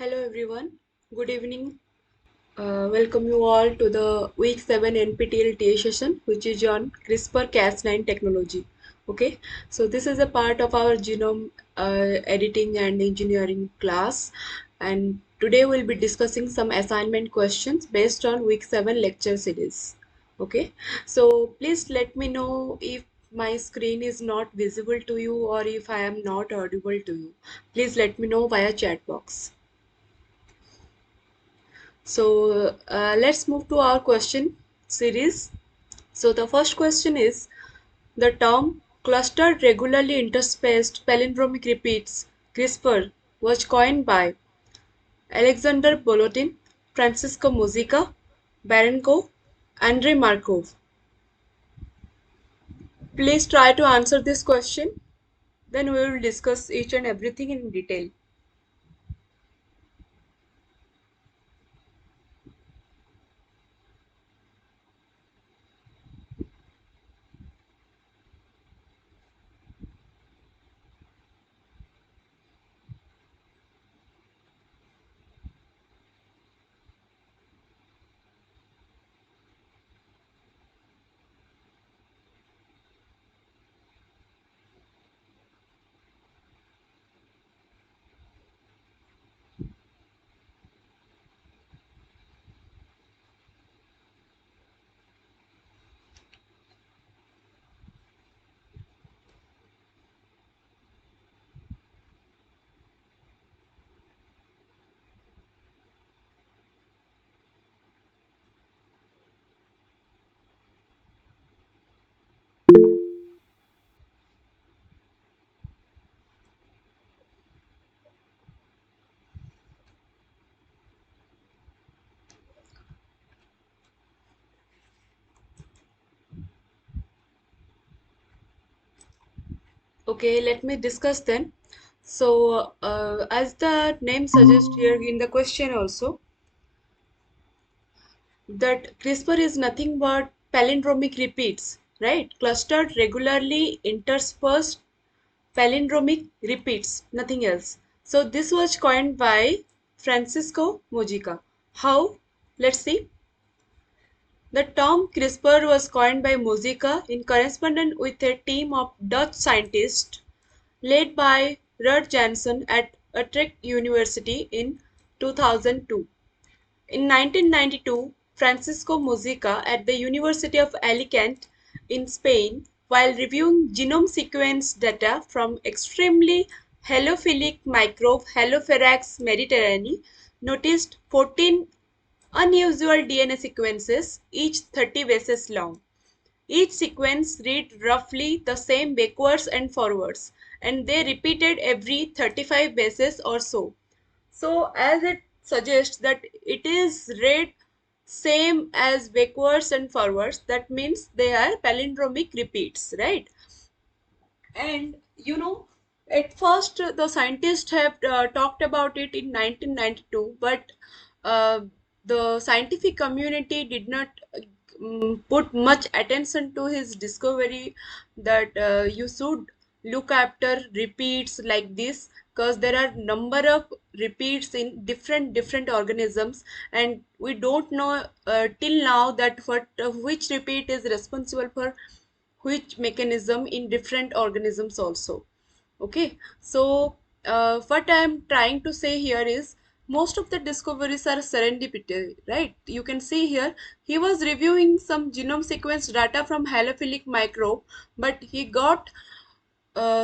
Hello everyone, good evening. Welcome you all to the week 7 NPTEL TA session, which is on CRISPR-Cas9 technology. Okay, so this is a part of our genome editing and engineering class, and today we'll be discussing some assignment questions based on week 7 lecture series. Okay, so please let me know if my screen is not visible to you or if I am not audible to you. Please let me know via chat box. So let's move to our question series. So the first question is the term clustered regularly interspaced palindromic repeats CRISPR was coined by Alexander Bolotin, Francisco Mujica, Barenko, Andrei Markov. Please try to answer this question. Then we will discuss each and everything in detail. Okay, let me discuss then. So, as the name suggests here in the question also, that CRISPR is nothing but palindromic repeats, right? Clustered regularly interspersed palindromic repeats, nothing else. So this was coined by Francisco Mojica. How? Let's see. The term CRISPR was coined by Mojica in correspondence with a team of Dutch scientists led by Ruud Janssen at Utrecht University in 2002. In 1992, Francisco Mujica at the University of Alicante in Spain, while reviewing genome sequence data from extremely halophilic microbe Halopharax mediterranei, noticed 14 unusual DNA sequences, each 30 bases long. Each sequence read roughly the same backwards and forwards, and they repeated every 35 bases or so. So as it suggests that it is read same as backwards and forwards, that means they are palindromic repeats, right? And at first the scientists have talked about it in 1992, but uh, the scientific community did not put much attention to his discovery that you should look after repeats like this, because there are number of repeats in different organisms, and we don't know till now that what which repeat is responsible for which mechanism in different organisms also. Okay, so what I am trying to say here is most of the discoveries are serendipity, right? You can see here he was reviewing some genome sequence data from halophilic microbe, but he got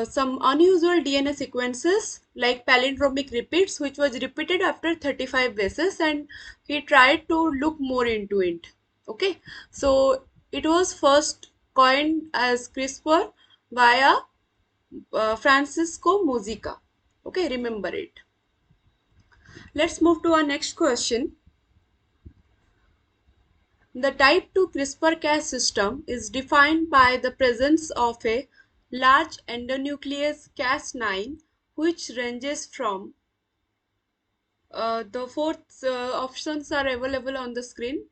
some unusual DNA sequences like palindromic repeats, which was repeated after 35 bases, and he tried to look more into it. Okay, so it was first coined as CRISPR via Francisco Mujica. Okay, remember it. Let's move to our next question. The type 2 CRISPR-Cas system is defined by the presence of a large endonuclease Cas9, which ranges from the four options are available on the screen.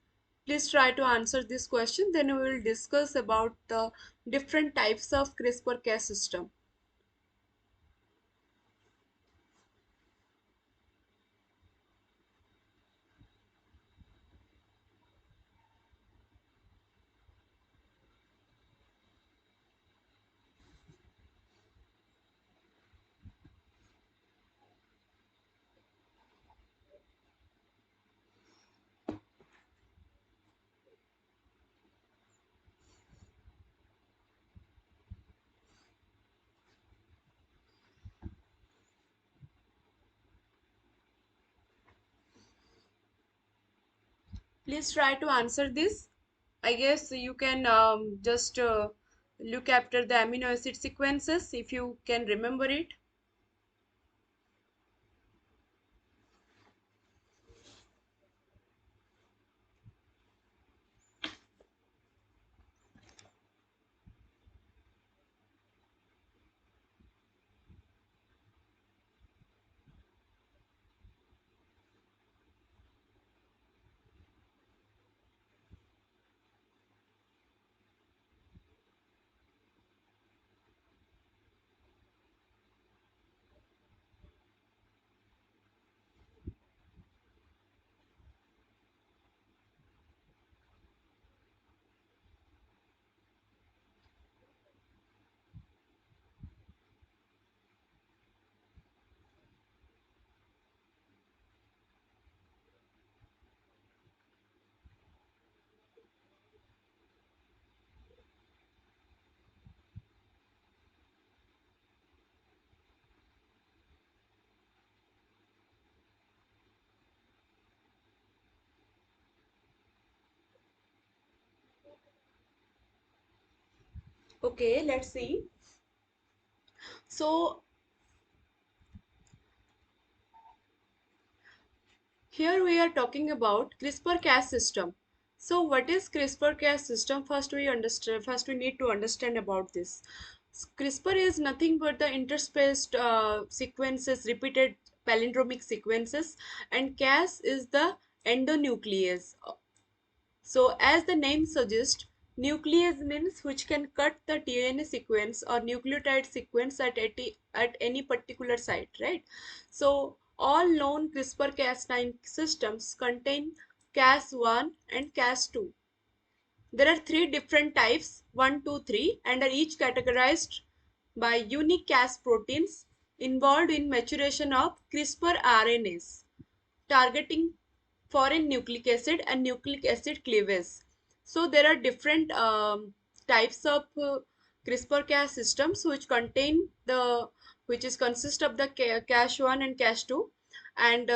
Please try to answer this question. Then we will discuss about the different types of CRISPR-Cas system. Please try to answer this. I guess you can just look after the amino acid sequences if you can remember it. Okay, let's see. So here we are talking about CRISPR-Cas system. So what is CRISPR-Cas system? First we need to understand about this. CRISPR is nothing but the interspaced sequences, repeated palindromic sequences, and Cas is the endonuclease. So as the name suggests, nuclease means which can cut the DNA sequence or nucleotide sequence at any particular site, right? So all known CRISPR-Cas9 systems contain Cas1 and Cas2. There are three different types, 1, 2, 3, and are each categorized by unique Cas proteins involved in maturation of CRISPR RNAs targeting foreign nucleic acid and nucleic acid cleavage. So there are different types of CRISPR-Cas systems which is consist of the Cas1 and Cas2, and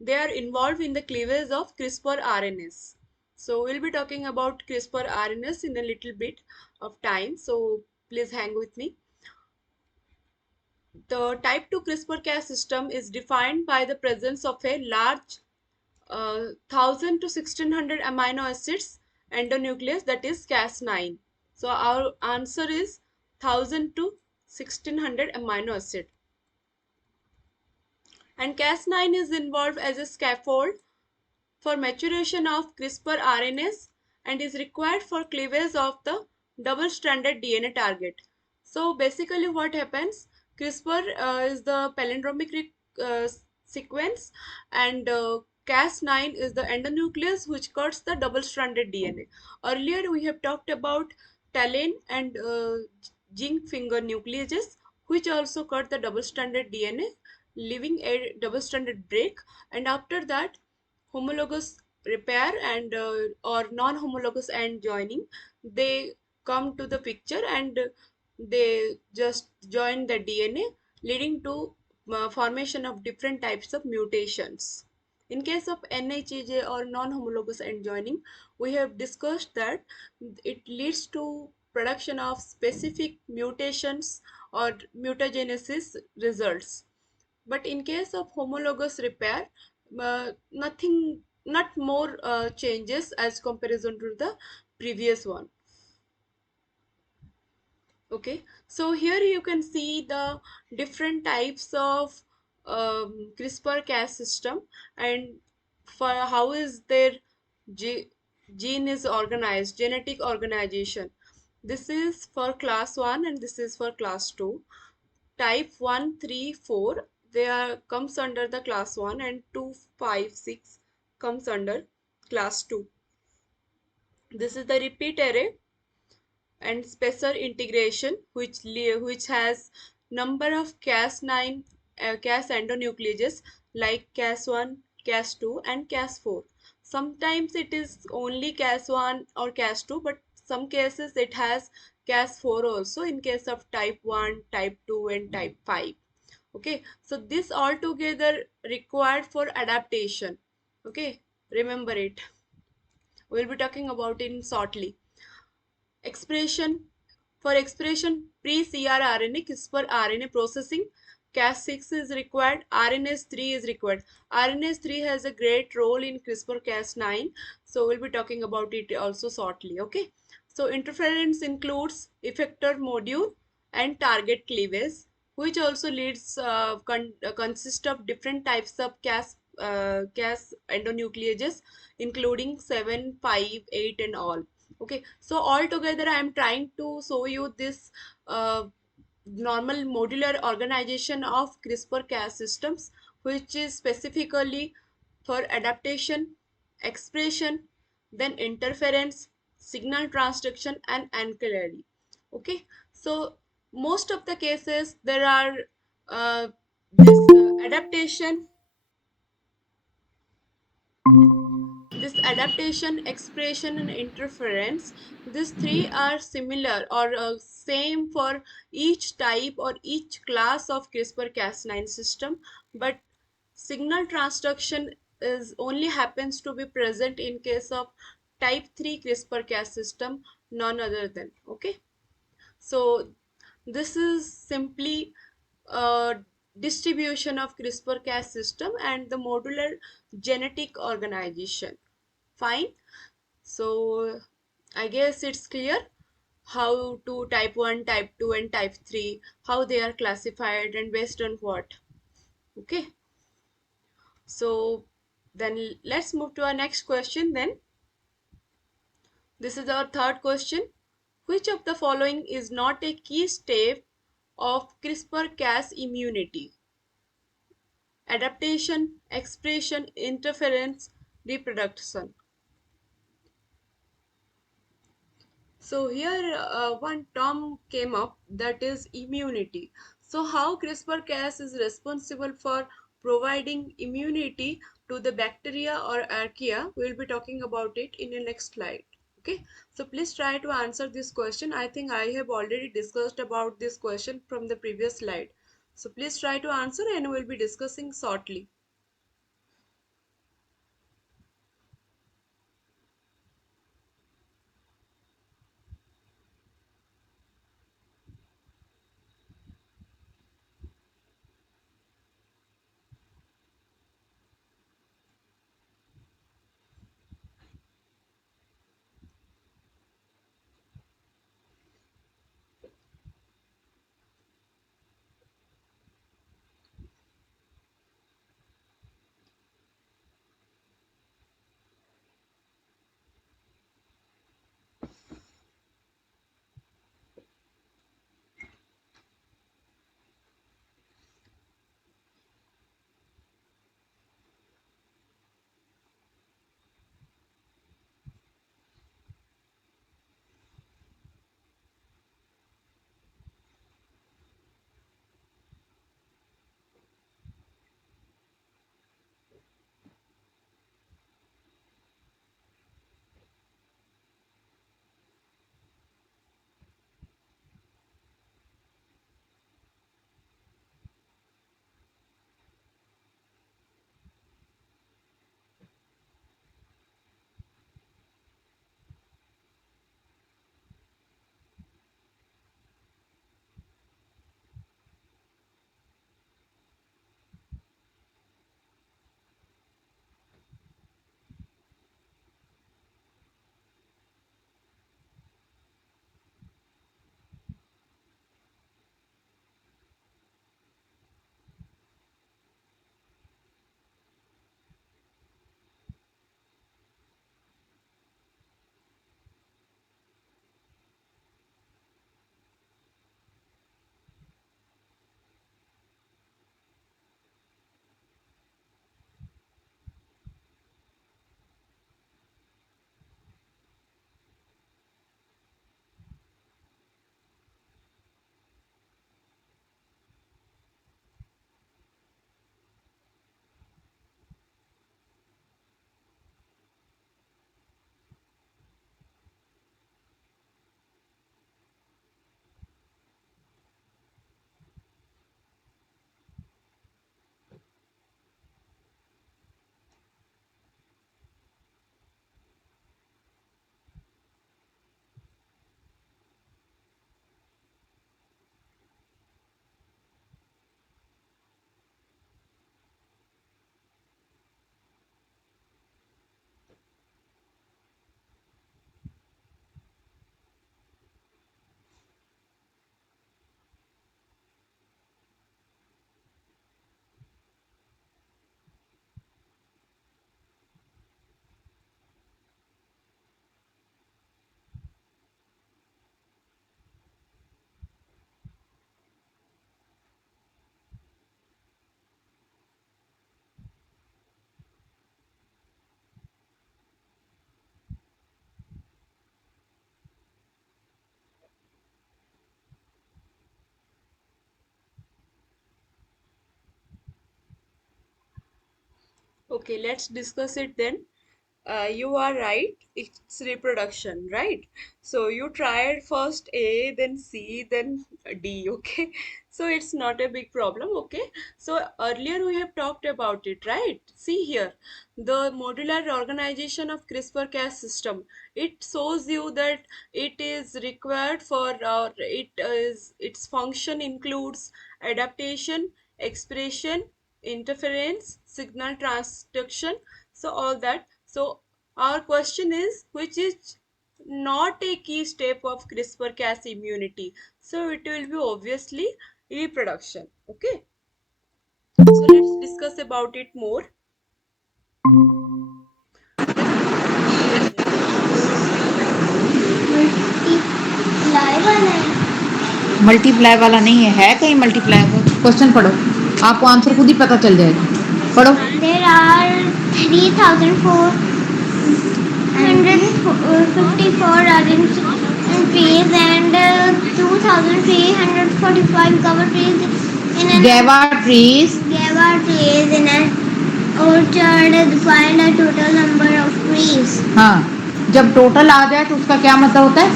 they are involved in the cleavage of CRISPR RNAs. So we'll be talking about CRISPR RNAs in a little bit of time. So please hang with me. The type 2 CRISPR-Cas system is defined by the presence of a large 1000 to 1600 amino acids endonuclease, that is Cas9. So our answer is 1000 to 1600 amino acid. And Cas9 is involved as a scaffold for maturation of CRISPR RNAs and is required for cleavage of the double-stranded DNA target. So basically what happens, CRISPR is the palindromic uh, sequence, and Cas9 is the endonuclease which cuts the double-stranded DNA. Earlier we have talked about talene and zinc finger nucleases which also cut the double-stranded DNA, leaving a double-stranded break, and after that homologous repair and or non-homologous end joining, they come to the picture and they just join the DNA, leading to formation of different types of mutations. In case of NHEJ or non-homologous end joining, we have discussed that it leads to production of specific mutations or mutagenesis results. But in case of homologous repair, not more changes as comparison to the previous one. Okay, so here you can see the different types of CRISPR-Cas system and for how is their ge gene is organized, genetic organization. This is for class 1 and this is for class 2. Type 1, 3, 4, they are comes under the class 1, and 2, 5, 6 comes under class 2. This is the repeat array and spacer integration which has number of Cas9 Cas endonucleases like Cas1, Cas2 and Cas4. Sometimes it is only Cas1 or Cas2, but some cases it has Cas4 also in case of type 1, type 2 and type 5. Okay, so this all together required for adaptation. Okay, remember it. We'll be talking about it shortly. Expression, for expression pre-cRNA CRISPR RNA processing, Cas6 is required, RNase3 is required. RNase3 has a great role in CRISPR-Cas9, so we'll be talking about it also shortly. Okay, so interference includes effector module and target cleavage, which also leads consist of different types of Cas endonucleases, including 7, 5, 8 and all. Okay, so all together I am trying to show you this normal modular organization of CRISPR-Cas systems, which is specifically for adaptation, expression, then interference, signal transduction and ancillary. Okay, so most of the cases there are this adaptation, expression and interference, these three are similar or same for each type or each class of CRISPR-Cas9 system, but signal transduction is only happens to be present in case of type 3 CRISPR-Cas system, none other than. Okay, so this is simply a distribution of CRISPR-Cas system and the modular genetic organization. Fine. So I guess it's clear how to type 1, type 2 and type 3, how they are classified and based on what. Okay. So then let's move to our next question then. This is our third question. Which of the following is not a key step of CRISPR-Cas immunity? Adaptation, expression, interference, reproduction. So here one term came up, that is immunity. So how CRISPR-Cas is responsible for providing immunity to the bacteria or archaea? We'll be talking about it in the next slide. Okay, so please try to answer this question. I think I have already discussed about this question from the previous slide. So please try to answer and we'll be discussing shortly. Okay, let's discuss it then. You are right, it's reproduction, right? So you tried first A, then C, then D, okay? So it's not a big problem, okay? So earlier we have talked about it, right? See here, the modular organization of CRISPR-Cas system. It shows you that it is required for, its function includes adaptation, expression, interference, signal transduction, so all that. So our question is, which is not a key step of CRISPR-Cas immunity? So it will be obviously reproduction. Okay. So let's discuss about it more. Multiply वाला नहीं है कहीं multiply का question पढ़ो, आपको It answer is खुद ही पता चल जाएगा, पढ़ो। nine. There are 3,454 orange trees and 2,345 cover trees in an Gava trees Gava trees in an orchard. Find a total number of trees. हाँ, जब टोटल आ जाए तो उसका क्या मतलब होता है?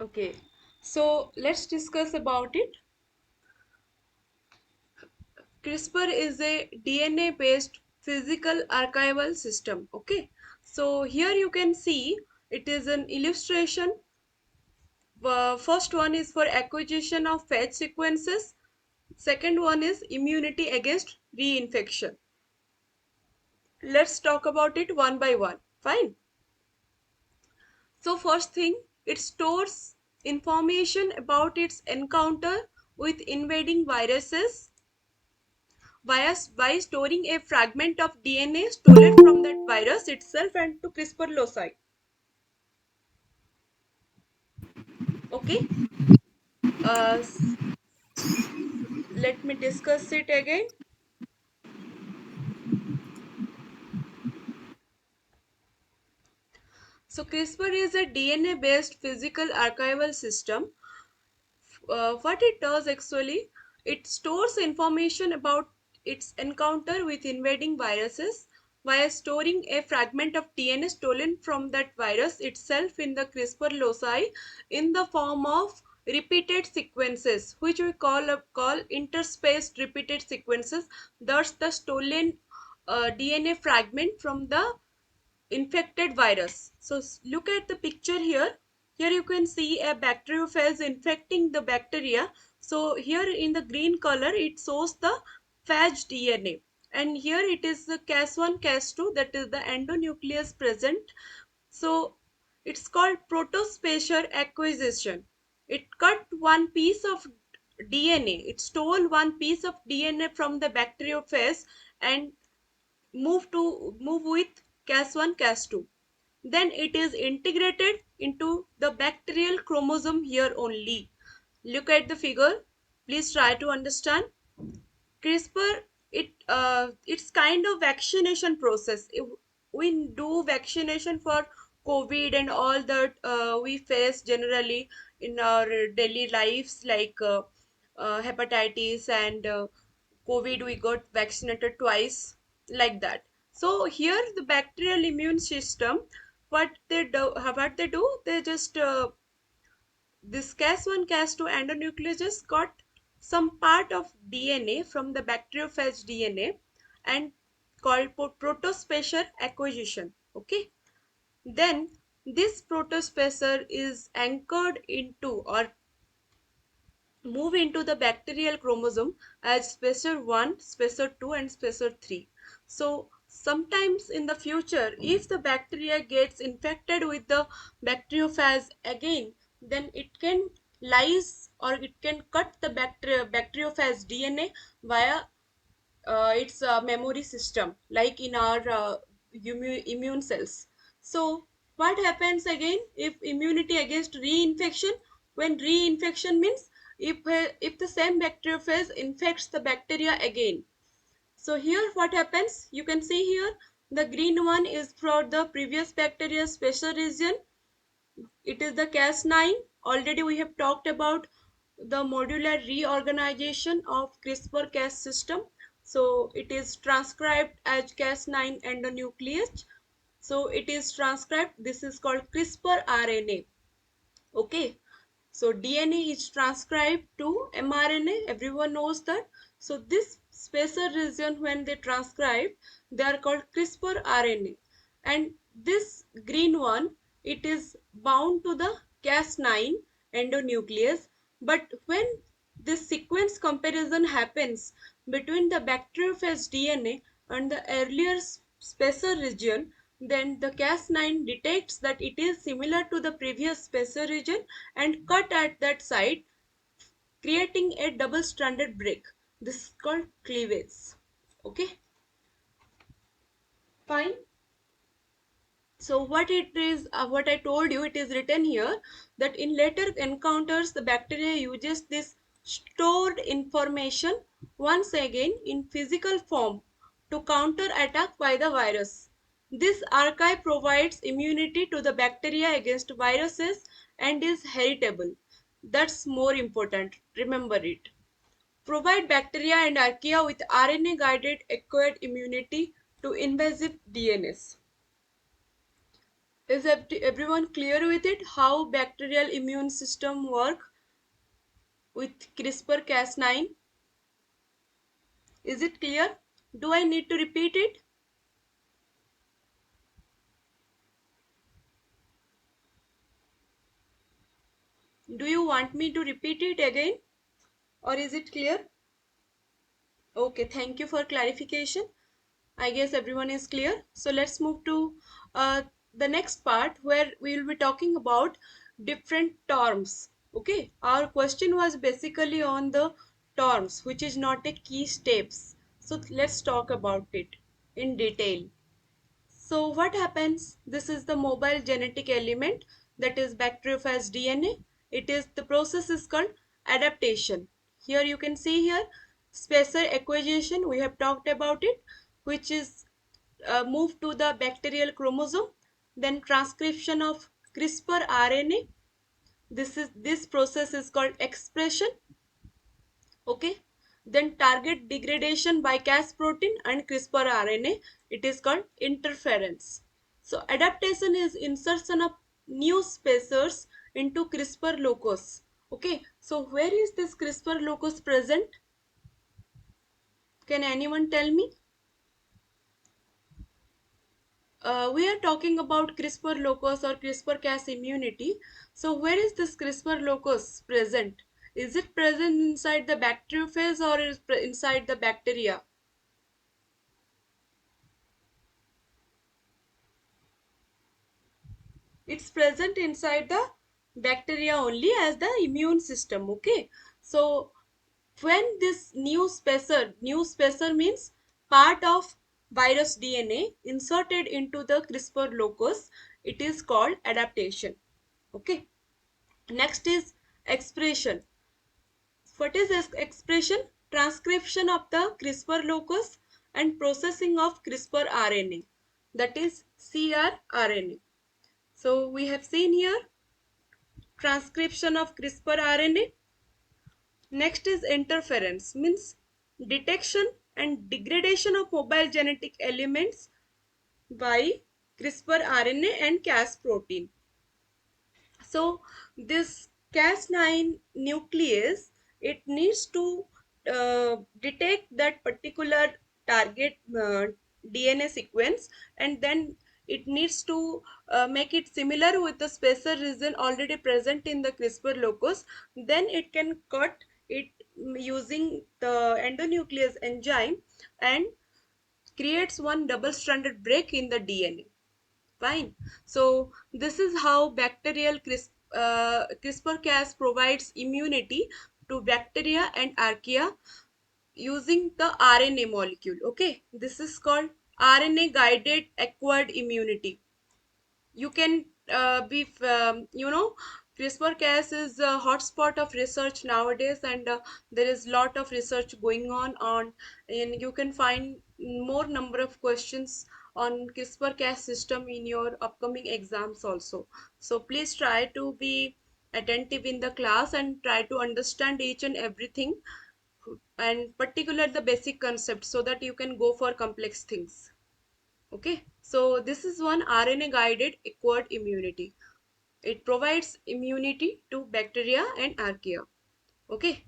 Okay, so let's discuss about it. CRISPR is a DNA based physical archival system. Okay, so here you can see it is an illustration. First one is for acquisition of phage sequences, second one is immunity against reinfection. Let's talk about it one by one. Fine. So first thing, it stores information about its encounter with invading viruses by storing a fragment of DNA stolen from that virus itself and to CRISPR loci. Okay, uh, let me discuss it again. So CRISPR is a DNA based physical archival system. What it does actually, it stores information about its encounter with invading viruses via storing a fragment of DNA stolen from that virus itself in the CRISPR loci in the form of repeated sequences, which we call interspaced repeated sequences. Thus the stolen DNA fragment from the infected virus. So look at the picture here. Here you can see a bacteriophage infecting the bacteria. So here in the green color it shows the phage DNA, and here it is the Cas1 Cas2, that is the endonuclease present. So it's called protospatial acquisition. It cut one piece of DNA, it stole one piece of DNA from the bacteriophage and move with Cas1 Cas2. Then it is integrated into the bacterial chromosome here only. Look at the figure, please try to understand. CRISPR, it's kind of vaccination process. We do vaccination for COVID and all that we face generally in our daily lives, like hepatitis and COVID. We got vaccinated twice, like that. So here the bacterial immune system, what they do, they just this Cas1 Cas2 endonucleases got some part of DNA from the bacteriophage DNA and called protospatial acquisition. Okay, then this protosphere is anchored into or move into the bacterial chromosome as spacor 1, spacor 2 and spacor 3. So sometimes in the future, if the bacteria gets infected with the bacteriophage again, then it can lyse or it can cut the bacteriophage DNA via its memory system, like in our immune cells. So what happens again if immunity against reinfection? When reinfection means if the same bacteriophage infects the bacteria again. So here what happens, you can see here the green one is for the previous bacteria special region. It is the Cas9. Already we have talked about the modular reorganization of CRISPR-Cas system. So it is transcribed as Cas9 endonuclease. So it is transcribed. This is called CRISPR RNA. Okay, so DNA is transcribed to mRNA, everyone knows that. So this spacer region, when they transcribe, they are called CRISPR RNA. And this green one, it is bound to the Cas9 endonuclease. But when this sequence comparison happens between the bacteriophage DNA and the earlier spacer region, then the Cas9 detects that it is similar to the previous spacer region and cut at that site, creating a double stranded break. This is called cleavage. Okay, fine. So what it is, what I told you, it is written here that in later encounters, the bacteria uses this stored information once again in physical form to counter attack by the virus. This archive provides immunity to the bacteria against viruses and is heritable. That's more important. Remember it. Provide bacteria and archaea with RNA guided acquired immunity to invasive DNS. Is everyone clear with it? How bacterial immune system work with CRISPR-Cas9? Is it clear? Do I need to repeat it? Do you want me to repeat it again? Or is it clear? Okay, thank you for clarification. I guess everyone is clear. So let's move to the next part where we will be talking about different terms. Okay, our question was basically on the terms, which is not a key steps. So let's talk about it in detail. So what happens? This is the mobile genetic element that is bacteriophage DNA. It is the process is called adaptation. Here you can see here spacer acquisition. We have talked about it, which is moved to the bacterial chromosome. Then transcription of CRISPR RNA. This process is called expression. Okay, then target degradation by Cas protein and CRISPR RNA, it is called interference. So adaptation is insertion of new spacers into CRISPR locus. Okay, so where is this CRISPR locus present? Can anyone tell me? We are talking about CRISPR locus or CRISPR Cas immunity. So where is this CRISPR locus present? Is it present inside the bacteriophage or is inside the bacteria? It's present inside the bacteria only as the immune system. Okay, so when this new spacer means part of virus DNA inserted into the CRISPR locus, it is called adaptation. Okay, next is expression. What is this expression? Transcription of the CRISPR locus and processing of CRISPR RNA, that is crRNA. So we have seen here transcription of CRISPR RNA. Next is interference, means detection and degradation of mobile genetic elements by CRISPR RNA and Cas protein. So this Cas9 nuclease, it needs to detect that particular target DNA sequence, and then it needs to make it similar with the spacer region already present in the CRISPR locus. Then it can cut it using the endonuclease enzyme and creates one double stranded break in the DNA. Fine. So this is how bacterial CRISPR-Cas provides immunity to bacteria and archaea using the RNA molecule. Okay, this is called RNA guided acquired immunity. You can be CRISPR-Cas is a hotspot of research nowadays, and there is lot of research going on, and you can find more number of questions on CRISPR-Cas system in your upcoming exams also. So please try to be attentive in the class and try to understand each and everything, and particular the basic concept, so that you can go for complex things. Okay, so this is one RNA guided acquired immunity. It provides immunity to bacteria and archaea. Okay,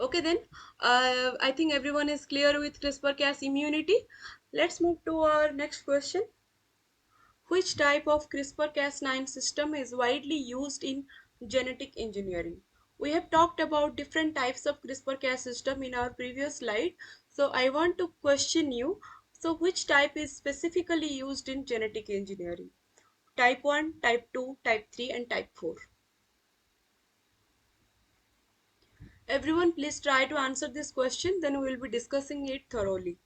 okay then. I think everyone is clear with CRISPR-Cas immunity. Let's move to our next question. Which type of CRISPR-Cas9 system is widely used in genetic engineering? We have talked about different types of CRISPR-Cas system in our previous slide. So I want to question you. So which type is specifically used in genetic engineering? Type 1, type 2, type 3 and type 4. Everyone please try to answer this question, then we will be discussing it thoroughly.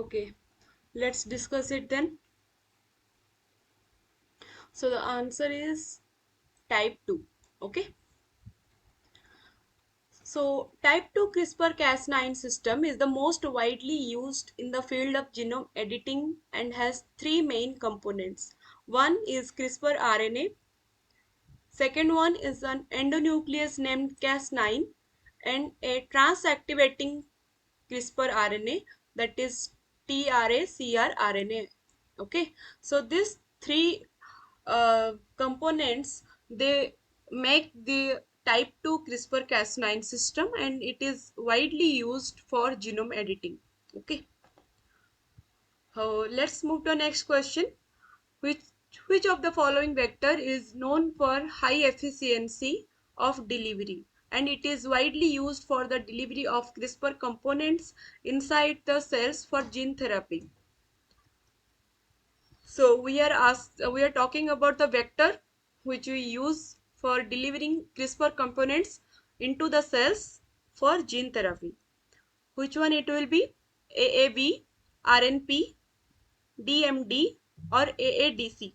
Okay, let's discuss it then. So the answer is type 2. Okay. So type 2 CRISPR-Cas9 system is the most widely used in the field of genome editing and has three main components. One is CRISPR RNA, second one is an endonuclease named Cas9 and a transactivating CRISPR RNA, that is TRACR RNA. Okay, so these three components, they make the type 2 CRISPR Cas9 system, and it is widely used for genome editing. Okay, let's move to the next question. which which of the following vector is known for high efficiency of delivery, and it is widely used for the delivery of CRISPR components inside the cells for gene therapy? So we are talking about the vector which we use for delivering CRISPR components into the cells for gene therapy. Which one it will be? AAV, RNP, DMD, or AADC?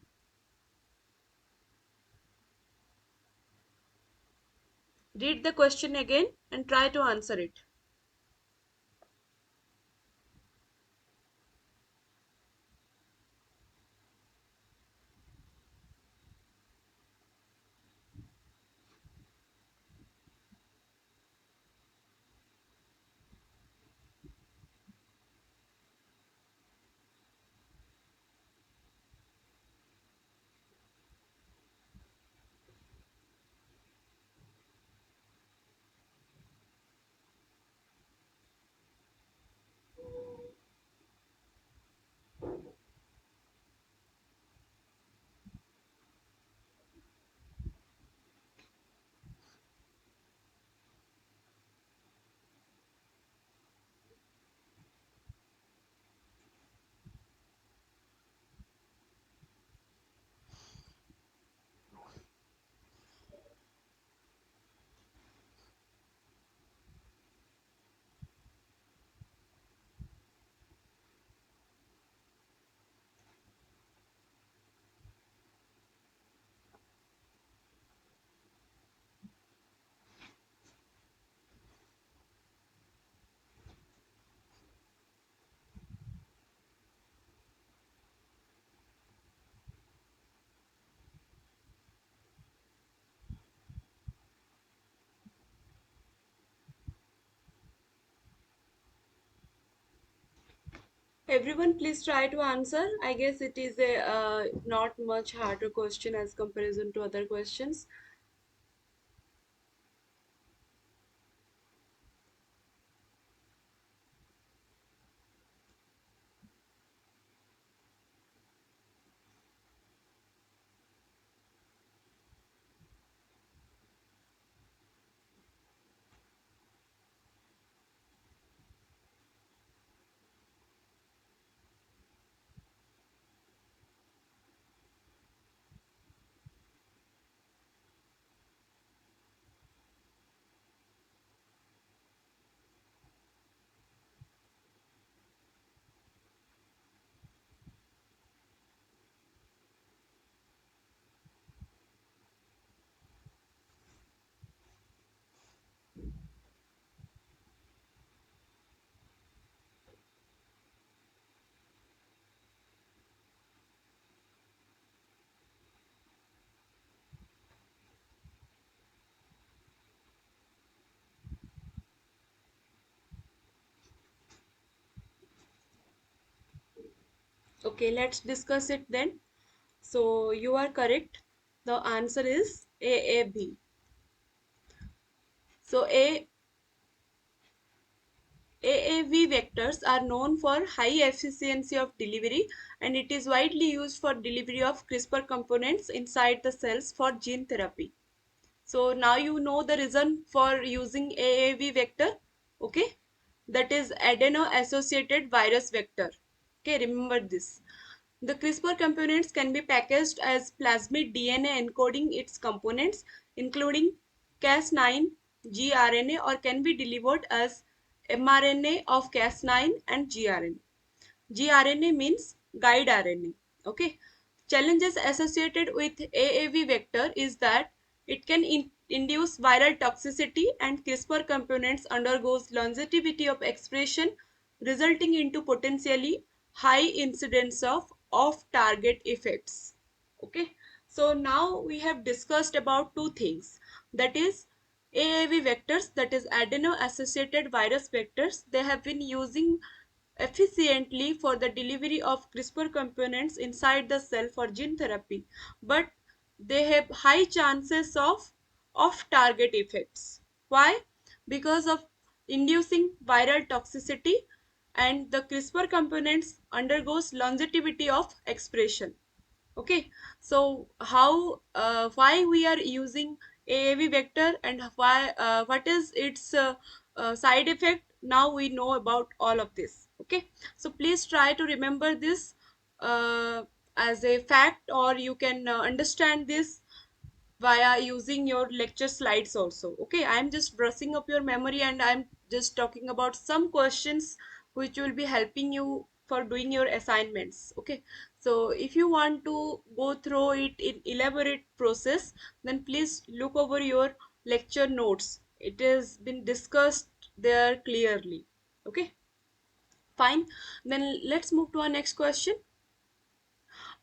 Read the question again and try to answer it. Everyone, please try to answer. I guess it is a not much harder question as comparison to other questions. Okay, let's discuss it then. So you are correct. The answer is AAB. So AAV vectors are known for high efficiency of delivery, and it is widely used for delivery of CRISPR components inside the cells for gene therapy. So now you know the reason for using AAV vector. Okay, that is adeno associated virus vector. Okay, remember this. The CRISPR components can be packaged as plasmid DNA encoding its components, including Cas9, gRNA, or can be delivered as mRNA of Cas9 and gRNA. gRNA means guide RNA. Okay. Challenges associated with AAV vector is that it can induce viral toxicity, and CRISPR components undergoes longevity of expression, resulting into potentially high incidence of off-target effects. Okay, so now we have discussed about two things, that is AAV vectors, that is adeno associated virus vectors. They have been using efficiently for the delivery of CRISPR components inside the cell for gene therapy, but they have high chances of off-target effects. Why? Because of inducing viral toxicity, and the CRISPR components undergoes longevity of expression. Okay, so how why we are using AAV vector, and why what is its side effect, now we know about all of this. Okay, so please try to remember this uh, as a fact, or you can understand this via using your lecture slides also. Okay, I'm just brushing up your memory, and I'm just talking about some questions which will be helping you for doing your assignments. Okay, so if you want to go through it in elaborate process, then please look over your lecture notes. It has been discussed there clearly. Okay, fine, then let's move to our next question.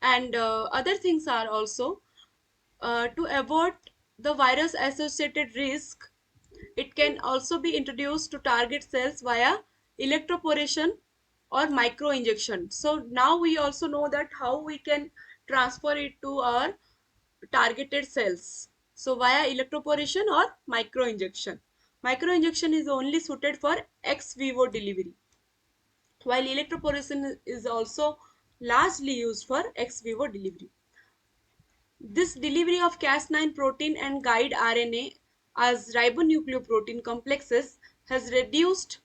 And other things are also, to avoid the virus associated risk, it can also be introduced to target cells via electroporation or microinjection. So now we also know that how we can transfer it to our targeted cells. So via electroporation or microinjection. Microinjection is only suited for ex vivo delivery, while electroporation is also largely used for ex vivo delivery. This delivery of Cas9 protein and guide RNA as ribonucleoprotein complexes has reduced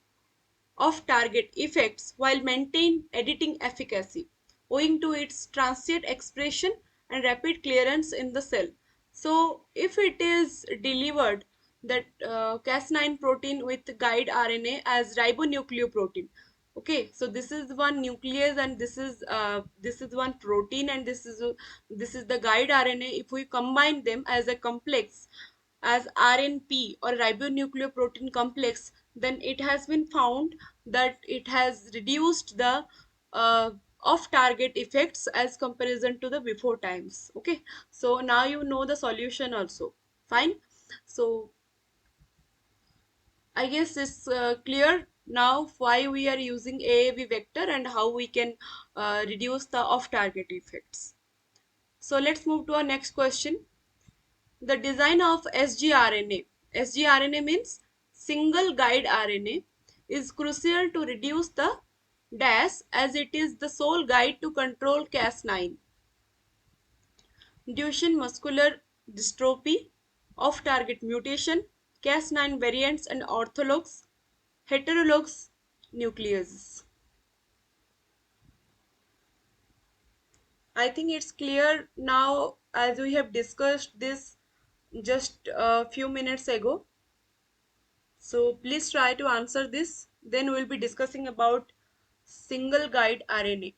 off-target effects while maintained editing efficacy, owing to its transient expression and rapid clearance in the cell. So, if it is delivered, that Cas9 protein with guide RNA as ribonucleoprotein. Okay, so this is one nuclease, and this is one protein, and this is the guide RNA. If we combine them as a complex, as RNP or ribonucleoprotein complex, then it has been found that it has reduced the off-target effects as comparison to the before times. Okay, so now you know the solution also. Fine. So I guess it's clear now why we are using AAV vector and how we can reduce the off-target effects. So let's move to our next question. The design of sgRNA. sgRNA means single guide RNA is crucial to reduce the DAS, as it is the sole guide to control Cas9. Duchenne muscular dystrophy, off-target mutation, Cas9 variants and orthologous, heterologous nucleases. I think it's clear now, as we have discussed this just a few minutes ago. So please try to answer this. Then we'll be discussing about single guide RNA.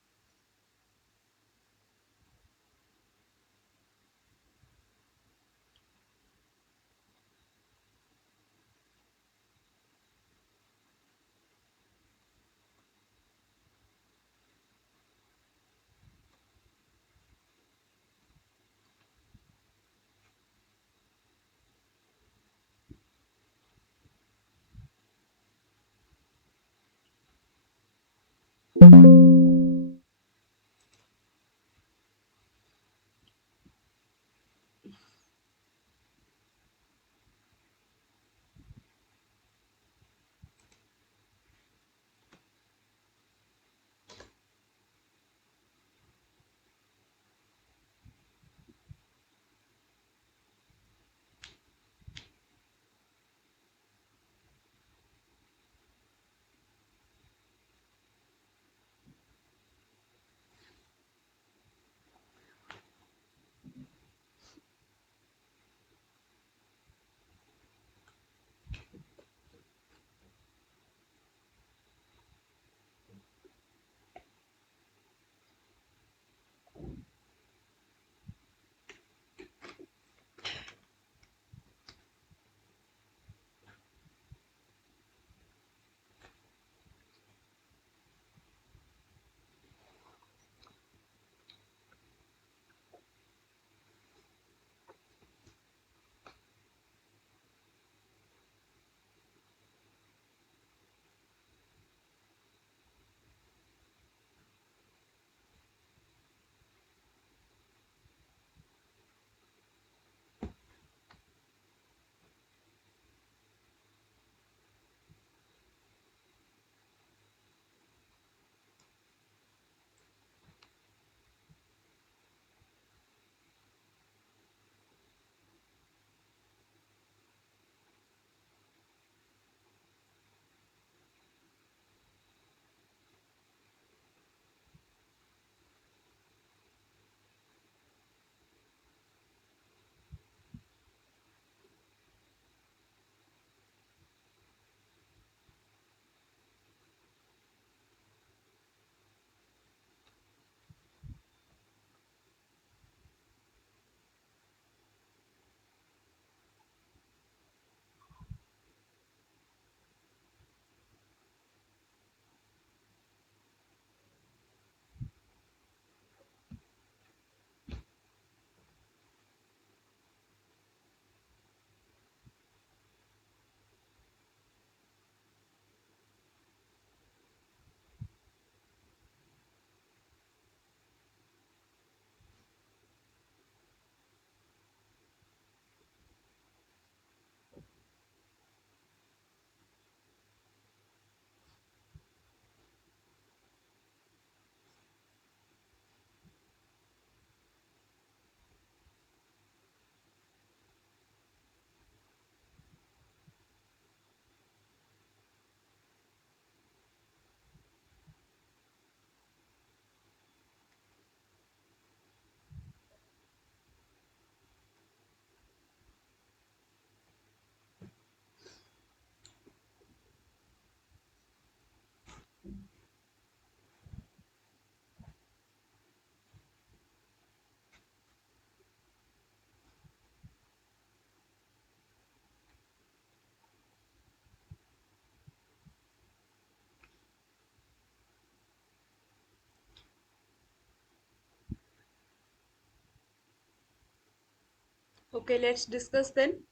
Okay, let's discuss then.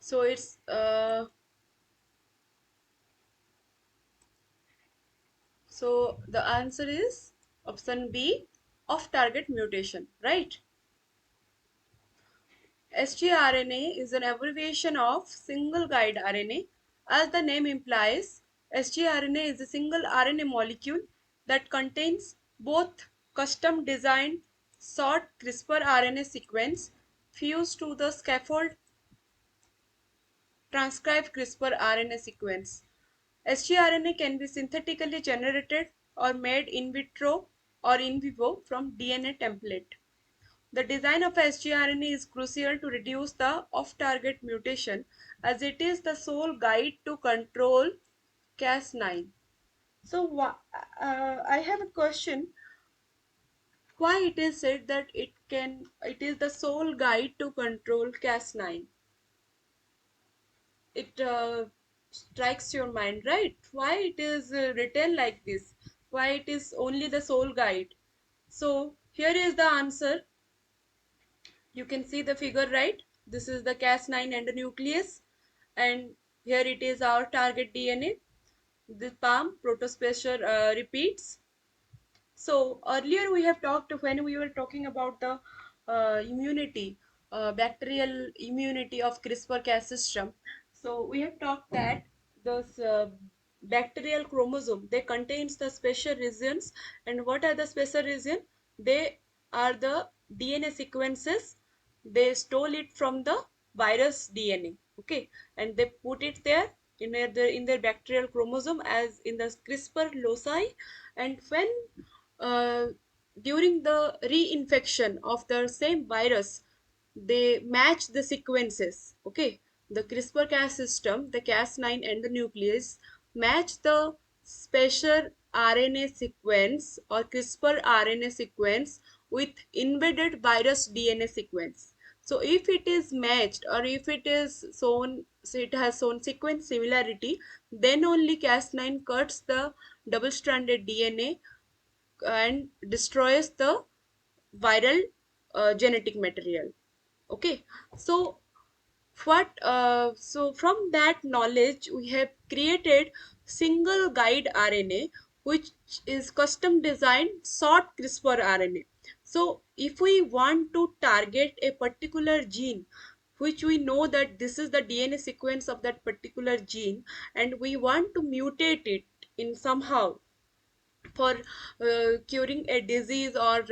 So it's so the answer is option B, off target mutation, right? sgRNA is an abbreviation of single guide RNA. As the name implies, sgRNA is a single RNA molecule that contains both custom designed short CRISPR RNA sequence fused to the scaffold transcribed CRISPR RNA sequence. sgRNA can be synthetically generated or made in vitro or in vivo from DNA template. The design of sgRNA is crucial to reduce the off-target mutation as it is the sole guide to control Cas9. So I have a question. Why it is said that it is the sole guide to control Cas9? It strikes your mind, right? Why it is written like this? Why it is only the sole guide? So here is the answer. You can see the figure, right? This is the Cas9 endonuclease, and here it is our target DNA. The palm protospacer repeats. So earlier we have talked when we were talking about the immunity, bacterial immunity of CRISPR-Cas system. So we have talked that those bacterial chromosome, they contains the special regions. And what are the special region? They are the DNA sequences. They stole it from the virus DNA. Okay, and they put it there in their bacterial chromosome as in the CRISPR loci. And when uh, during the reinfection of the same virus, they match the sequences. Okay, the CRISPR-Cas system, the Cas9 endonuclease, match the special RNA sequence or CRISPR RNA sequence with embedded virus DNA sequence. So if it is matched or if it is shown, so it has shown sequence similarity, then only Cas9 cuts the double-stranded DNA and destroys the viral genetic material. Okay, so so from that knowledge we have created single guide RNA, which is custom designed short CRISPR RNA. So if we want to target a particular gene, which we know that this is the DNA sequence of that particular gene, and we want to mutate it in somehow for curing a disease, or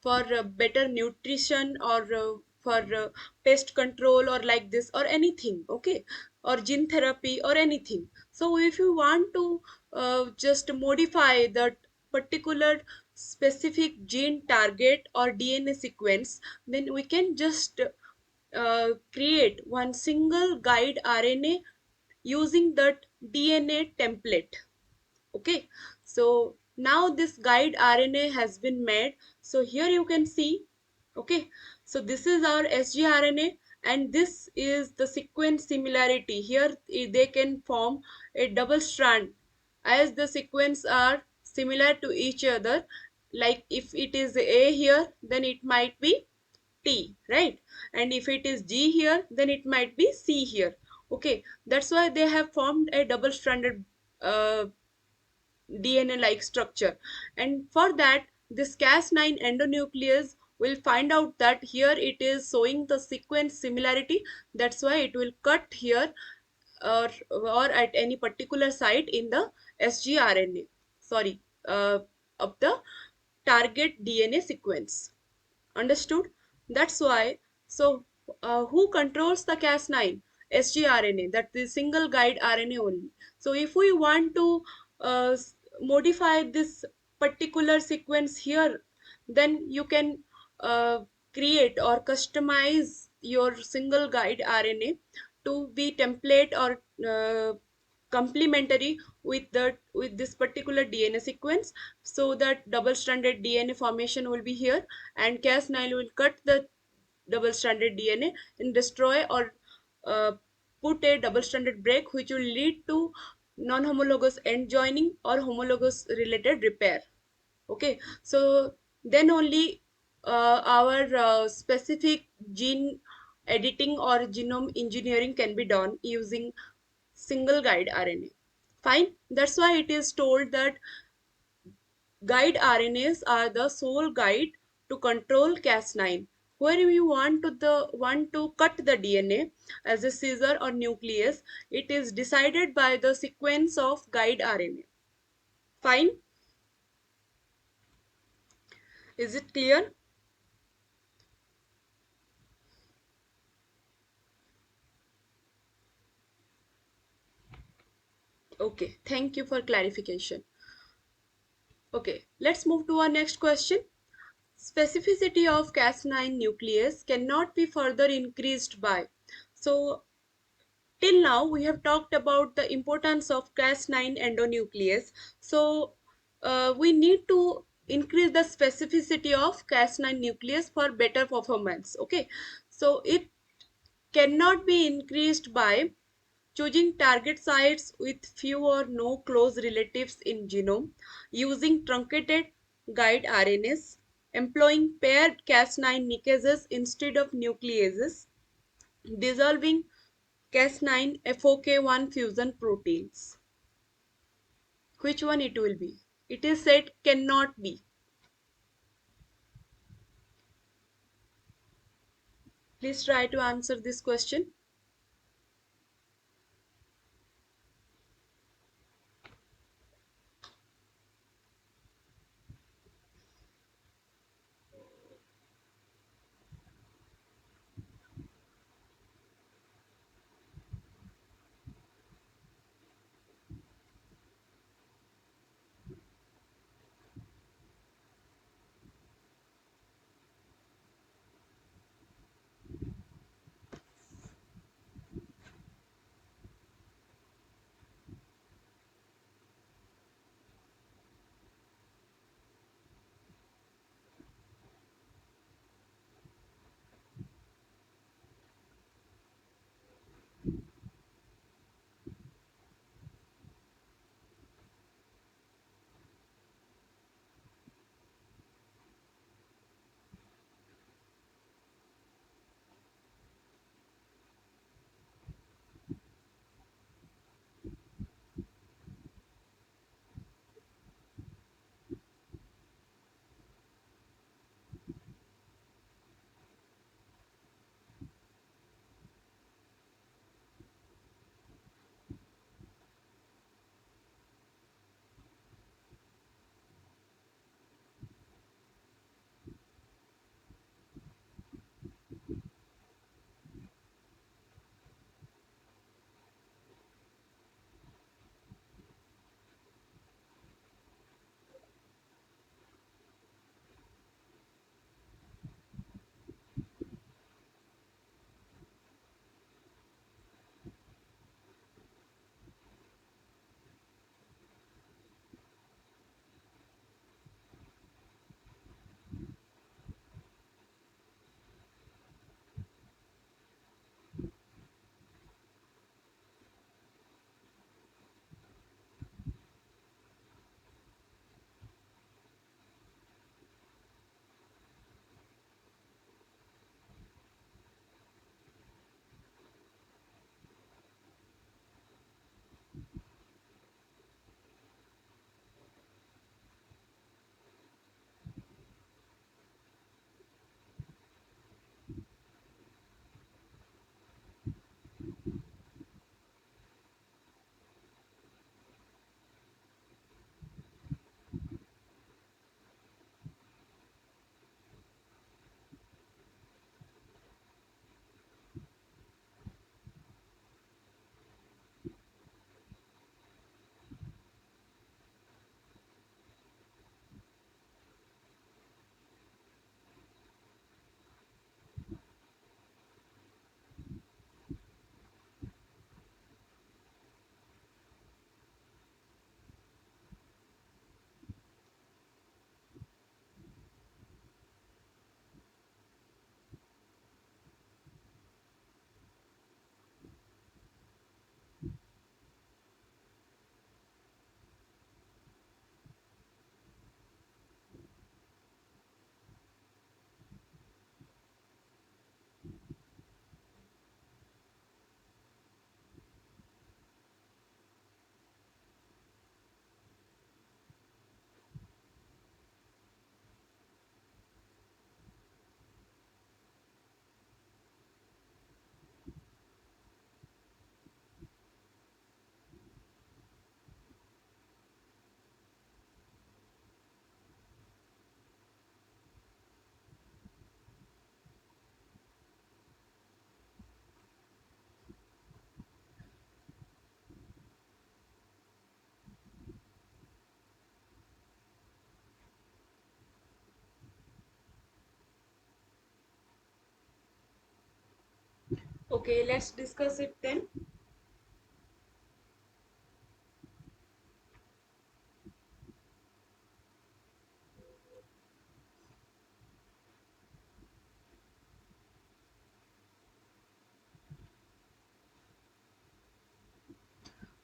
for better nutrition, or for pest control, or like this, or anything. Okay, or gene therapy or anything. So if you want to just modify that particular specific gene target or DNA sequence, then we can just create one single guide RNA using that DNA template. Okay, so now this guide RNA has been made. So here you can see. Okay, so this is our sgRNA, and this is the sequence similarity. Here they can form a double strand as the sequence are similar to each other. Like if it is A here, then it might be T, right? And if it is G here, then it might be C here. Okay, that's why they have formed a double stranded DNA like structure. And for that, this Cas9 endonuclease will find out that here it is showing the sequence similarity. That's why it will cut here, or at any particular site in the sgRNA, sorry, of the target DNA sequence. Understood? That's why. So who controls the Cas9? sgRNA, that the single guide RNA only. So if we want to modify this particular sequence here, then you can create or customize your single guide RNA to be template or complementary with this particular DNA sequence, so that double stranded DNA formation will be here, and Cas9 will cut the double stranded DNA and destroy or uh, put a double stranded break, which will lead to non homologous end joining or homologous related repair. Okay, so then only our specific gene editing or genome engineering can be done using single guide RNA. Fine. That's why it is told that guide RNAs are the sole guide to control Cas9. Where we want to cut the DNA as a scissor or nucleus, it is decided by the sequence of guide RNA. Fine. Is it clear? Okay. Thank you for clarification. Okay. Let's move to our next question. Specificity of Cas9 nucleus cannot be further increased by. So till now we have talked about the importance of Cas9 endonuclease. So we need to increase the specificity of Cas9 nucleus for better performance. Okay, so it cannot be increased by choosing target sites with few or no close relatives in genome, using truncated guide RNAs, employing paired Cas9 nicases instead of nucleases, dissolving Cas9 FOK1 fusion proteins. Which one it will be? It is said cannot be. Please try to answer this question. Okay, let's discuss it then.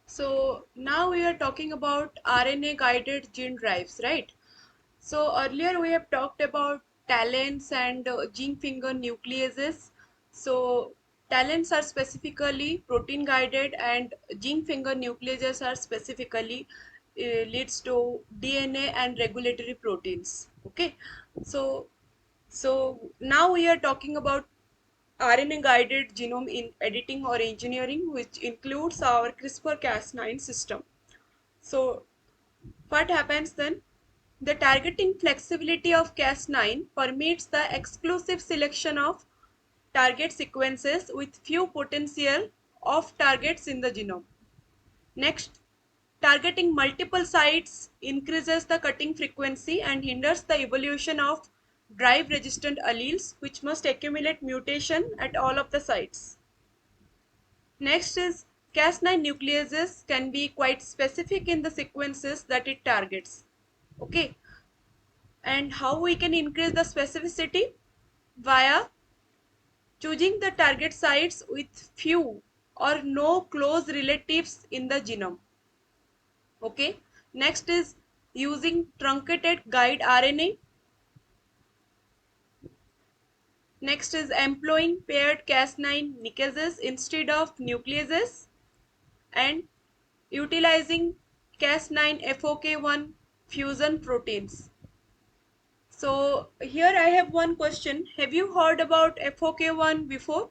So now we are talking about RNA guided gene drives, right? So earlier we have talked about talents and gene finger nucleases. So talents are specifically protein guided and gene finger nucleases are specifically leads to DNA and regulatory proteins. Okay. So now we are talking about RNA guided genome in editing or engineering, which includes our CRISPR Cas9 system. So what happens then? The targeting flexibility of Cas9 permits the exclusive selection of target sequences with few potential off targets in the genome. Next, targeting multiple sites increases the cutting frequency and hinders the evolution of drive resistant alleles which must accumulate mutation at all of the sites. Next is Cas9 nucleases can be quite specific in the sequences that it targets. Okay, and how we can increase the specificity? Via choosing the target sites with few or no close relatives in the genome. Okay, next is using truncated guide RNA. Next is employing paired Cas9 nicases instead of nucleases and utilizing Cas9 FOK1 fusion proteins. So here I have one question. Have you heard about FOK1 before?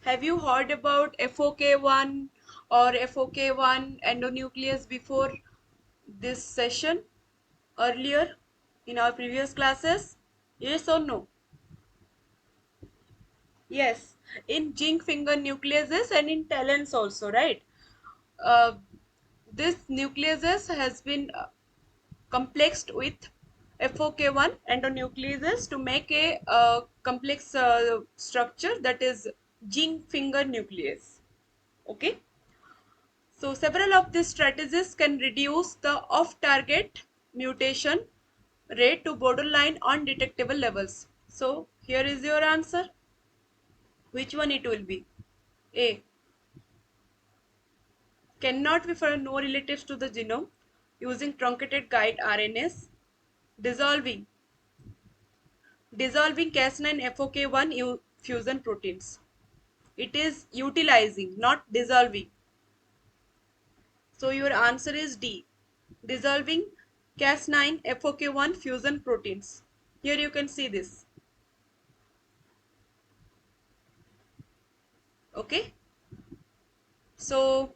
Have you heard about FOK1 or FOK1 endonuclease before this session earlier in our previous classes? Yes or no? Yes, in zinc finger nucleases and in talents also, right? Uh, this nucleases has been complexed with FOK1 endonucleases to make a complex structure that is zinc finger nuclease. Okay. So several of these strategies can reduce the off-target mutation rate to borderline undetectable levels. So here is your answer. Which one it will be? A. Cannot be for no relatives to the genome using truncated guide RNAs. Dissolving. Dissolving Cas9 FOK1 fusion proteins. It is utilizing, not dissolving. So your answer is D. Dissolving Cas9 FOK1 fusion proteins. Here you can see this. Okay. So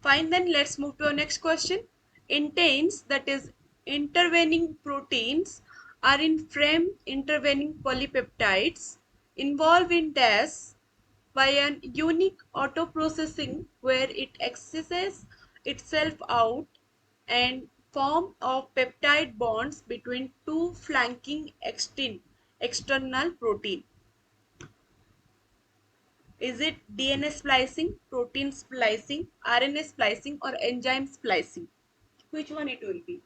fine, then let's move to our next question. Inteins, that is intervening proteins, are in frame intervening polypeptides involved in DAS by an unique autoprocessing where it accesses itself out and form of peptide bonds between two flanking external protein. Is it DNA splicing, protein splicing, RNA splicing or enzyme splicing? Which one it will be?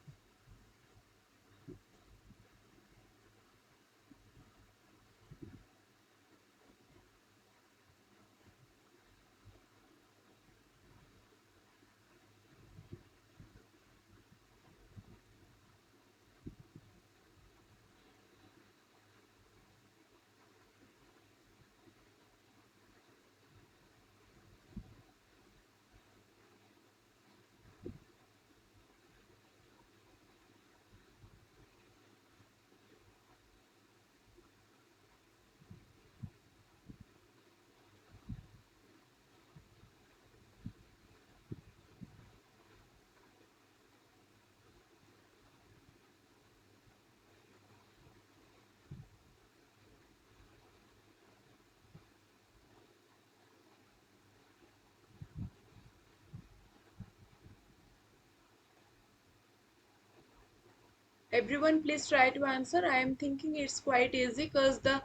Everyone please try to answer. I am thinking it's quite easy because the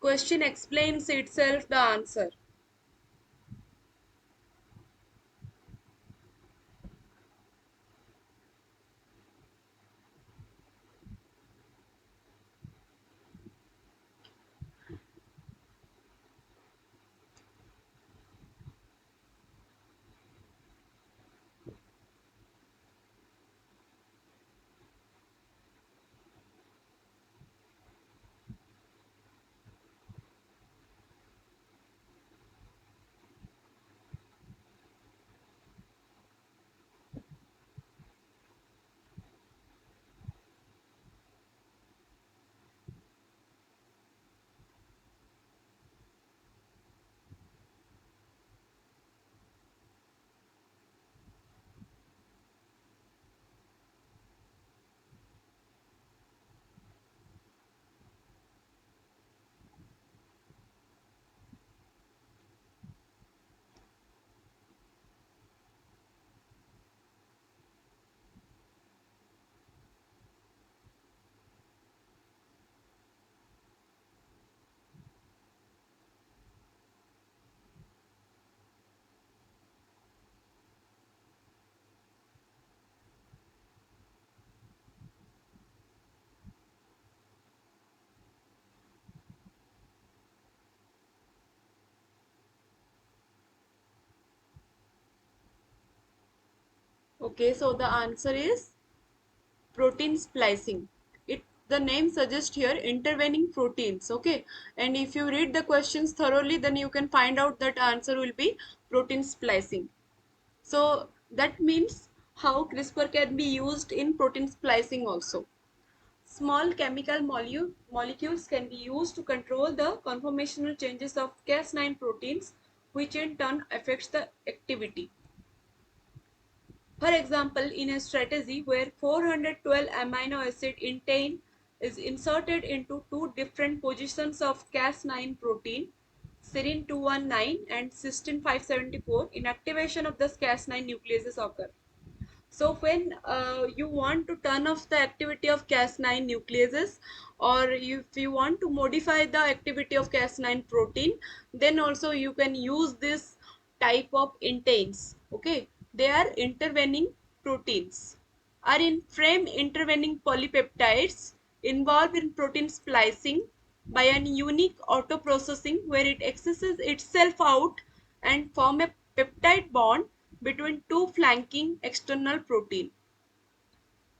question explains itself the answer. Okay, so the answer is protein splicing. It the name suggests here intervening proteins. Okay, and if you read the questions thoroughly, then you can find out that answer will be protein splicing. So that means how CRISPR can be used in protein splicing also. Small chemical molecules can be used to control the conformational changes of Cas9 proteins, which in turn affects the activity. For example, in a strategy where 412 amino acid intane is inserted into two different positions of Cas9 protein, serine 219 and cysteine 574, inactivation of the Cas9 nucleases occur. So when you want to turn off the activity of Cas9 nucleases, or if you want to modify the activity of Cas9 protein, then also you can use this type of inteins. Okay, they are intervening proteins, are in frame intervening polypeptides involved in protein splicing by an unique autoprocessing where it accesses itself out and form a peptide bond between two flanking external protein.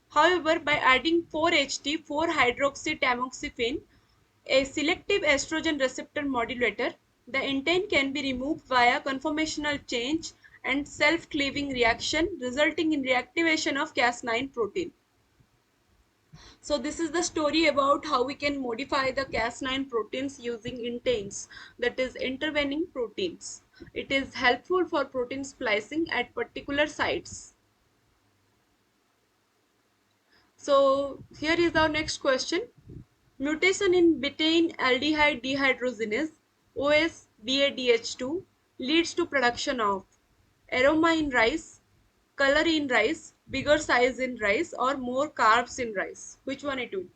However, by adding 4-HT, 4-hydroxytamoxifen, a selective estrogen receptor modulator, the intane can be removed via conformational change and self-cleaving reaction, resulting in reactivation of Cas9 protein. So this is the story about how we can modify the Cas9 proteins using inteins, that is intervening proteins. It is helpful for protein splicing at particular sites. So here is our next question. Mutation in betaine aldehyde dehydrogenase OSBADH2 leads to production of aroma in rice, color in rice, bigger size in rice, or more carbs in rice. Which one it would be?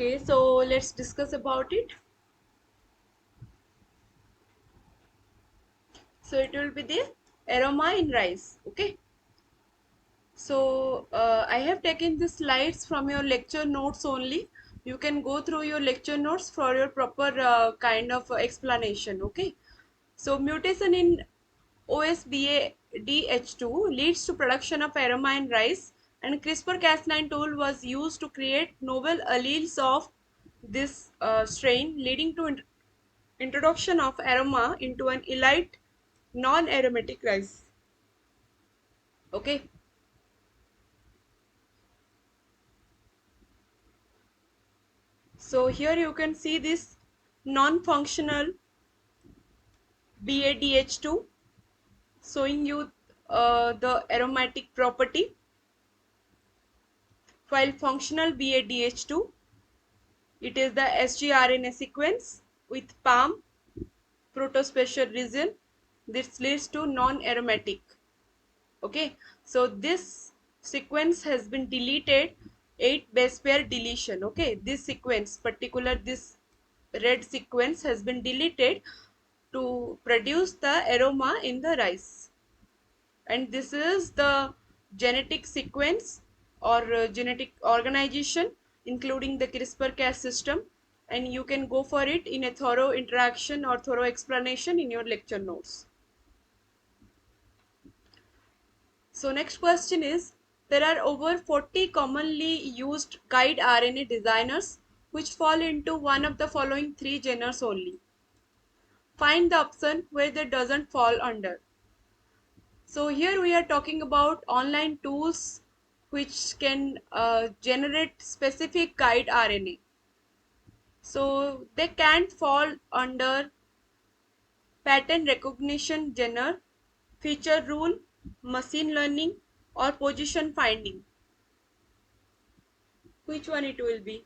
Okay, so let's discuss about it. So it will be the aroma in rice. Okay. So I have taken the slides from your lecture notes only. You can go through your lecture notes for your proper kind of explanation. Okay. So mutation in OSBA-DH2 leads to production of aroma in rice, and CRISPR-Cas9 tool was used to create novel alleles of this strain, leading to introduction of aroma into an elite non-aromatic rice. Okay. So here you can see this non-functional BADH2 showing you the aromatic property, while functional BADH2, it is the sgRNA sequence with palm protospecial region. This leads to non-aromatic. Okay, so this sequence has been deleted, 8 base pair deletion. Okay, this sequence, particular this red sequence has been deleted to produce the aroma in the rice, and this is the genetic sequence or genetic organization including the CRISPR-Cas system, and you can go for it in a thorough interaction or thorough explanation in your lecture notes. So next question is, there are over 40 commonly used guide RNA designers which fall into one of the following three genres only. Find the option where they doesn't fall under. So here we are talking about online tools which can generate specific guide RNA. So they can't fall under pattern recognition genre, feature rule, machine learning, or position finding. Which one it will be?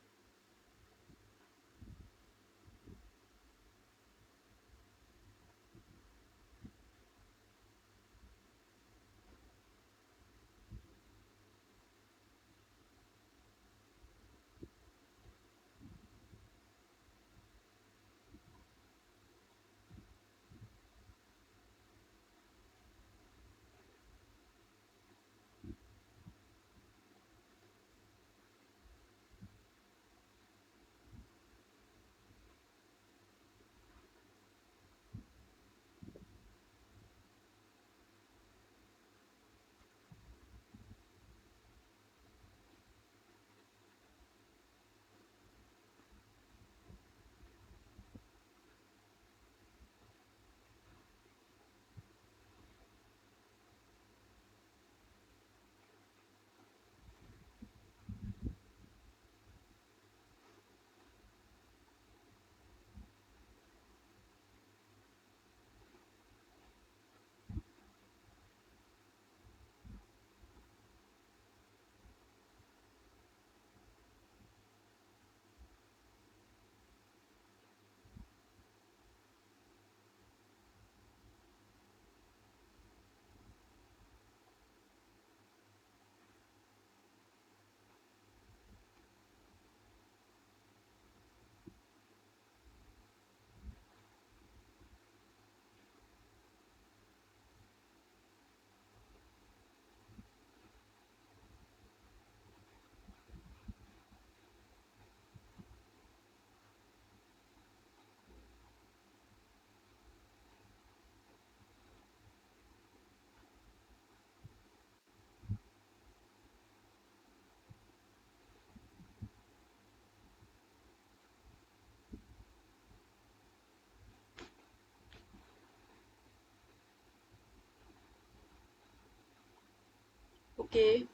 Okay,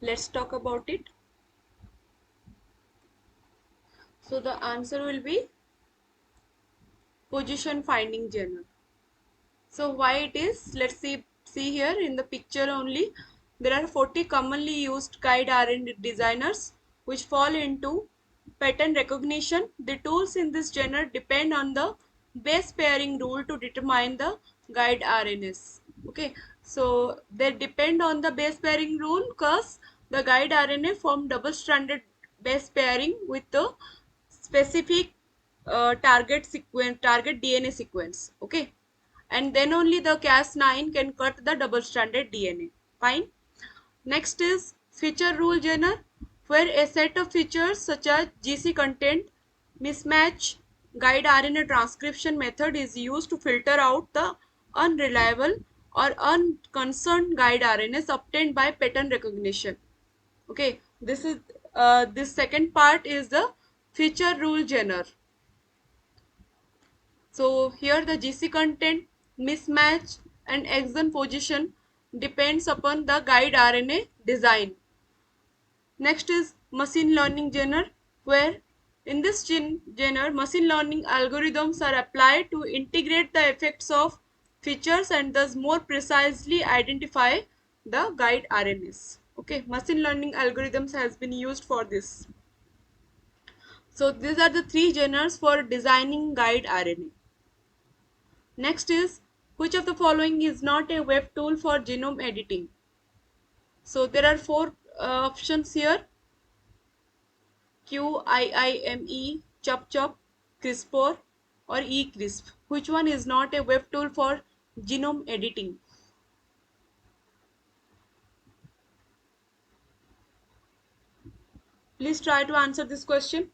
let's talk about it. So the answer will be position finding genre. So why it is? Let's see here in the picture only. There are 40 commonly used guide RNA designers which fall into pattern recognition. The tools in this genre depend on the base pairing rule to determine the guide RNAs. Okay, so they depend on the base pairing rule because the guide RNA form double stranded base pairing with the specific target DNA sequence. Okay, and then only the Cas9 can cut the double stranded DNA. Fine. Next is feature rule genre, where a set of features such as GC content, mismatch, guide RNA transcription method is used to filter out the unreliable or unconcerned guide RNAs obtained by pattern recognition. Okay, this second part is the feature rule genre. So here the GC content, mismatch and exon position depends upon the guide RNA design. Next is machine learning genre, where in this genre machine learning algorithms are applied to integrate the effects of features and thus more precisely identify the guide RNAs. Okay, machine learning algorithms has been used for this. So these are the three genres for designing guide RNA. Next is, which of the following is not a web tool for genome editing? So there are four options here: QIIME, ChopChop, CRISPR or eCrisp. Which one is not a web tool for genome editing? Please try to answer this question.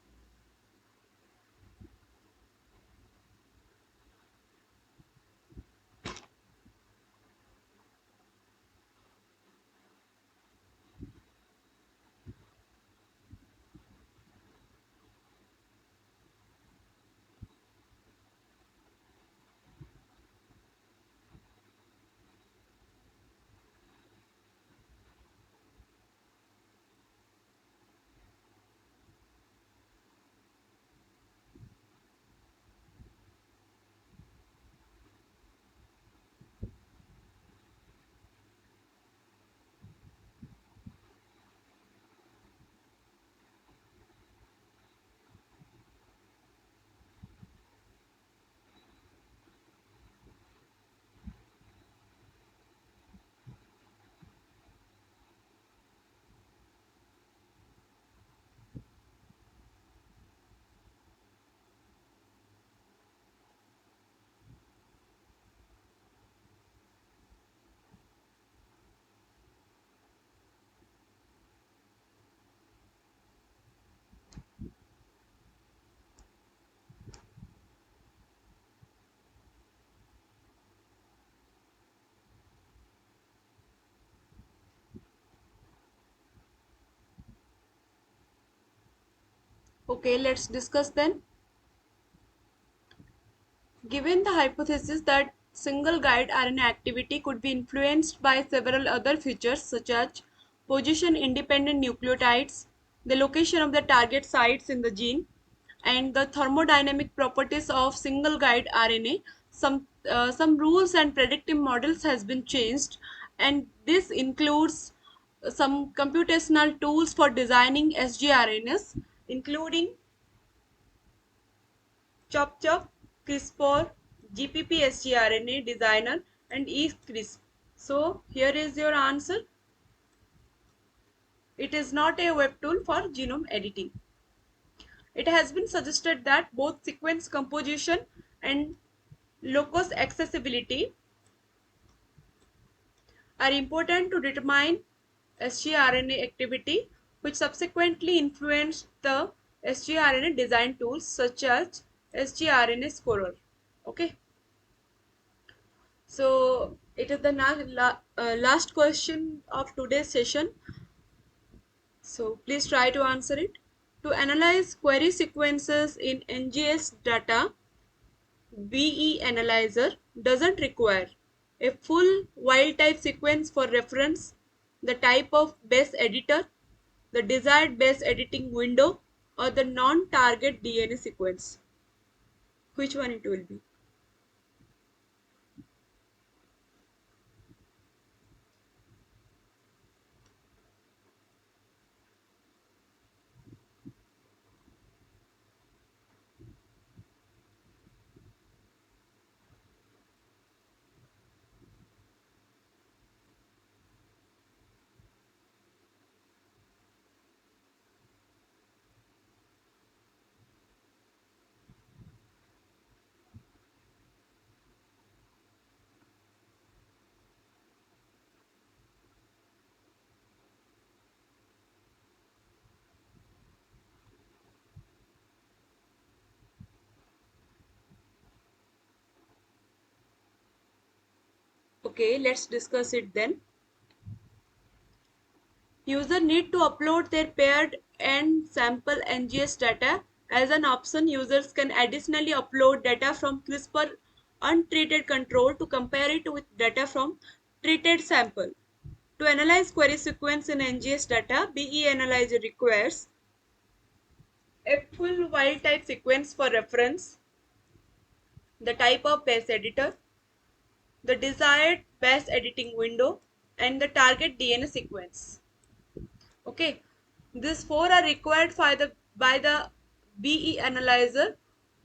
Okay, let's discuss then. Given the hypothesis that single guide RNA activity could be influenced by several other features such as position independent nucleotides, the location of the target sites in the gene, and the thermodynamic properties of single guide RNA, some rules and predictive models has been changed, and this includes some computational tools for designing sgRNAs, including ChopChop, CRISPR, GPP-sgRNA designer, and eCrisp. So here is your answer. It is not a web tool for genome editing. It has been suggested that both sequence composition and locus accessibility are important to determine sgRNA activity, which subsequently influenced the sgRNA design tools such as sgRNA Scorer. Okay. So it is the last question of today's session. So please try to answer it. To analyze query sequences in NGS data, BE Analyzer doesn't require a full wild type sequence for reference, the type of base editor, the desired base editing window, or the non-target DNA sequence. Which one it will be? Okay, let's discuss it then. User need to upload their paired and sample NGS data. As an option, users can additionally upload data from CRISPR untreated control to compare it with data from treated sample. To analyze query sequence in NGS data, BE analyzer requires a full wild type sequence for reference, the type of base editor, the desired base editing window, and the target DNA sequence. Okay, these four are required by the BE analyzer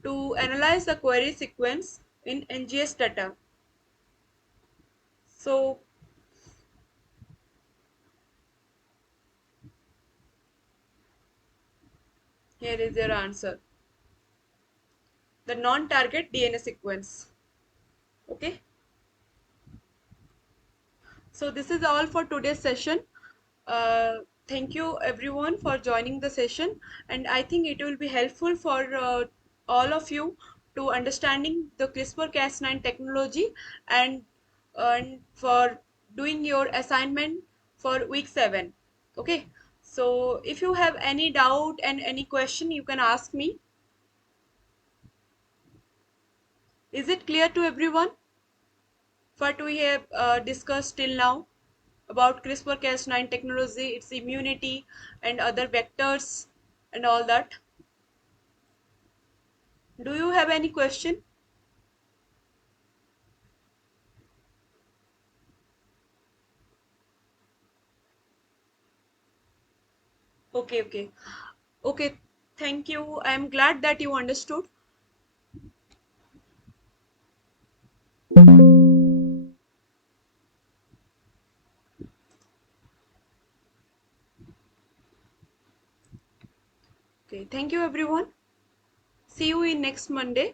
to analyze the query sequence in NGS data. So here is your answer. The non-target DNA sequence. Okay. So this is all for today's session. Thank you everyone for joining the session, and I think it will be helpful for all of you to understanding the CRISPR-Cas9 technology, and for doing your assignment for week 7. Okay, so if you have any doubt and any question, you can ask me. Is it clear to everyone what we have discussed till now about CRISPR-Cas9 technology, its immunity, and other vectors, and all that? Do you have any question? Okay, okay, okay. Thank you. I am glad that you understood. Okay, thank you everyone. See you in next Monday.